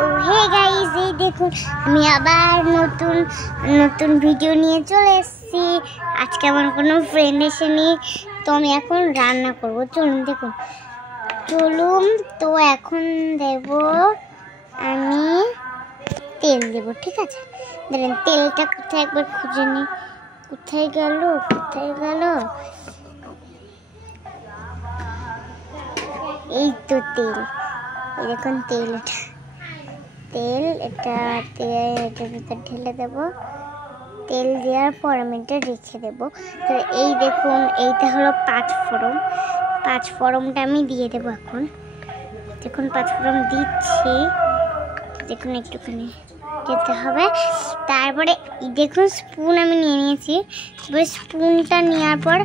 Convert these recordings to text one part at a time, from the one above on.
তো hey guys, এই দেখুন আমি আবার নতুন নতুন ভিডিও নিয়ে চলে এসেছি। আজকে আমার কোনো ফ্রেন্ড এসেনি, তো আমি এখন রান্না করব। চলুন তো এখন দেব আমি তেল দেব, ঠিক আছে? দেখেন তেলটা কোথায়, একবার খুঁজে নিই। কোথায় গেল? এই তো তেল। এই দেখুন তেল, এটার ভিতর ঢেলে দেব। তেল দেওয়ার পর আমি এটা রেখে দেবো। তো এই দেখুন, এইটা হলো পাঁচফোড়নটা আমি দিয়ে দেবো এখন। দেখুন পাঁচফোড়ন দিচ্ছি, দেখুন একটুখানি দিতে হবে। তারপরে দেখুন স্পুন আমি নিয়ে নিয়েছি। এবার স্পুনটা নেওয়ার পর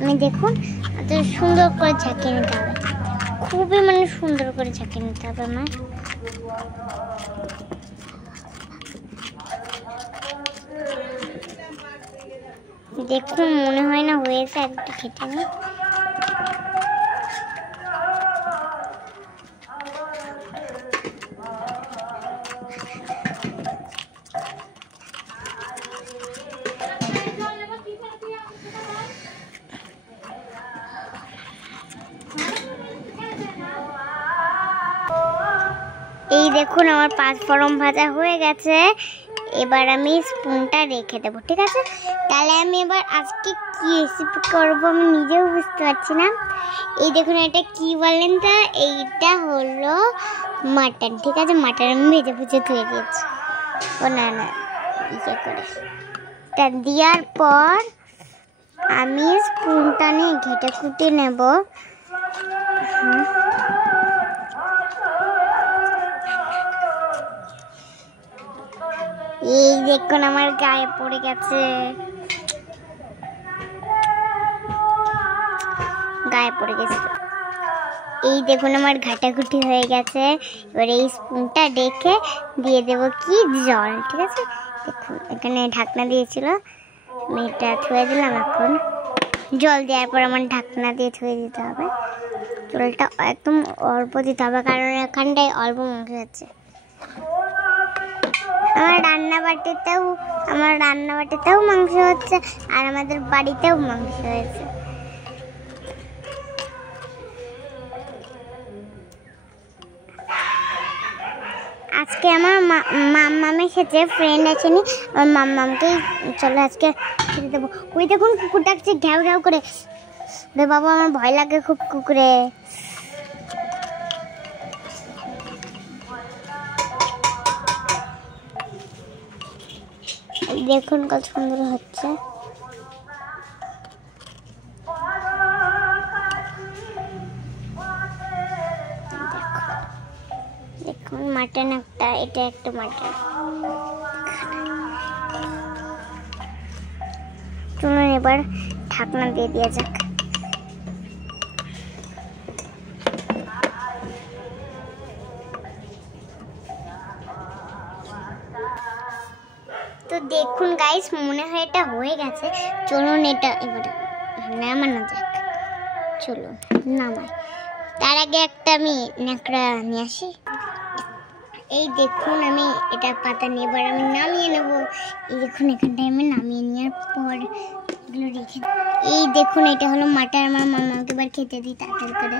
আমি দেখুন সুন্দর করে ঝাঁকিয়ে নিতে হবে, খুবই সুন্দর করে ঝাঁকিয়ে নিতে হবে আমার। দেখুন মনে হয় না হয়েছে, একটু খেতে নেই। এই দেখুন আমার পাঁচফোড়ন ভাজা হয়ে গেছে। এবার আমি স্পুনটা রেখে দেবো, ঠিক আছে? তাহলে আমি এবার আজকে কি রেসিপি করবো আমি নিজেও বুঝতে পারছি না। এই দেখুন এটা কি বলেন তো, এইটা হলো মাটন, ঠিক আছে? মাটন আমি ভেজে ধুয়ে দিয়েছি। ও না ইয়ে করে তা দেওয়ার পর আমি স্পুনটা নিয়ে ঘেটে কুটে নেব। এই দেখুন আমার গায়ে পড়ে গেছে, এই দেখুন আমার ঘাটাঘুটি হয়ে গেছে। এবার এই স্পুনটা রেখে দিয়ে দেব কি জল, ঠিক আছে? দেখুন এখানে ঢাকনা দিয়েছিল, আমি এটা ধুয়ে দিলাম। এখন জল দেওয়ার পর আমার ঢাকনা দিয়ে ধুয়ে দিতে হবে। জলটা একদম অল্প দিতে হবে, কারণ এখানটায় অল্প মাংস আছে। আমার রান্না বাটিতেও মাংস হচ্ছে, আর আমাদের বাড়িতেও মাংস হয়েছে। আজকে আমার মাম্মাম এসেছে, ফ্রেন্ড আসেনি। আমার মাম্মামকেই চলো আজকে খেতে দেবো। ওই দেখুন কুকুর ডাকছে ঘ্যাও ঘ্যাও করে। রে বাবা, আমার ভয় লাগে খুব কুকুরে। দেখুন কত সুন্দর হচ্ছে। দেখুন মাটন এটা একটা মাটন। চলুন এবার ঢাকনা দিয়ে দেওয়া যাক। তো দেখুন গাইস, মনে হয় এটা হয়ে গেছে। চলুন এটা এবার নামানো যাক। চলুন নামাই। তার আগে একটা আমি ন্যাকড়া নিয়ে আসি। এই দেখুন আমি এটা পাতা নিয়ে এবার আমি নামিয়ে নেব। এই দেখুন এখানটায় আমি নামিয়ে নেওয়ার পর এগুলো রেখে, এই দেখুন এটা হলো মাটন। আমার মামাকে এবার খেতে দিই তাড়াতাড়ি করে।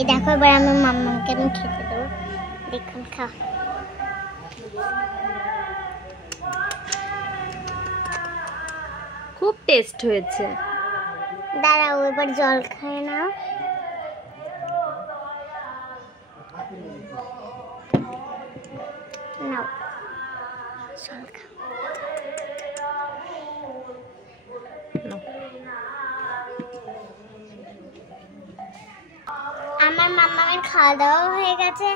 এই দেখো এবার আমার মাম্মাকে আমি খেতে দেবো। দেখুন খাও। খুব টেস্ট হয়েছে। দাঁড়াও এবার জল খায় নাও। নাও জল খাও। আমার মাম্মামের খাওয়া দাওয়া হয়ে গেছে,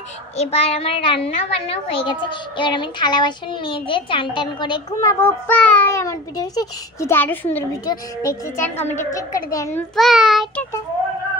এবার আমার রান্না বান্নাও হয়ে গেছে। এবার আমি থালা বাসন মেজে চান টান করে ঘুমাবো। বাই। আমার ভিডিও হয়েছে, যদি আরো সুন্দর ভিডিও দেখতে চান কমেন্টে ক্লিক করে দেন। By, tata.